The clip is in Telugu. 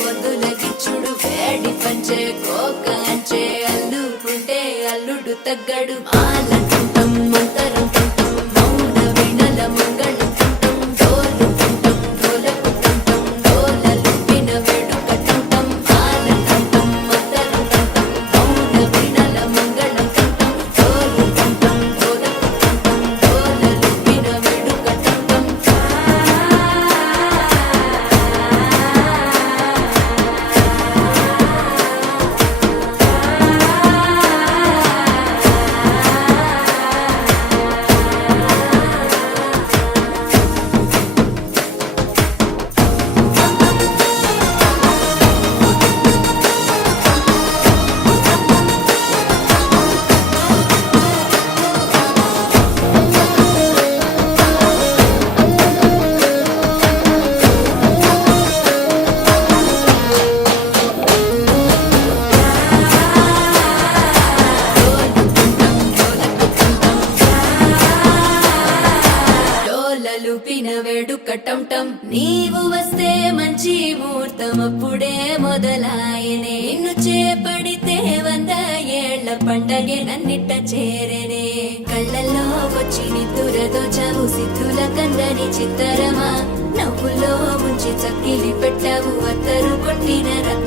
పొద్దుల గిచ్చుడు వేడి పంచే కోక అంచే అల్లుకుంటే అల్లుడు తగ్గడు ఆలంటుంటం మంతరం తుంటం మౌన వినల మంగళం తుంటం డోలు తుంటం డోలకు తుంటం డోలలు విన వేడుక తుంటం ఆలంటుంటం మంతరం తుంటం మౌన వినల మంగళం తుంటం డోలు తుంటం డోలకు తుంటం డోలలు విన వేడుక తుంటం డోలలు పిన వేడుక టంటం నీవు వస్తే మంచి ముహూర్తం అప్పుడే మొదలాయనే నిన్ను చేపడితే 100 ఏళ్ల పండగే నన్నిట్ట చేరనే కళ్ళల్లో వచ్చి నిద్దురతో చావు సిద్ధుల కందని చిత్తరమా నవ్వులో ముంచి చక్కిలి పెట్టావు అత్తరు కొట్టిన రక్త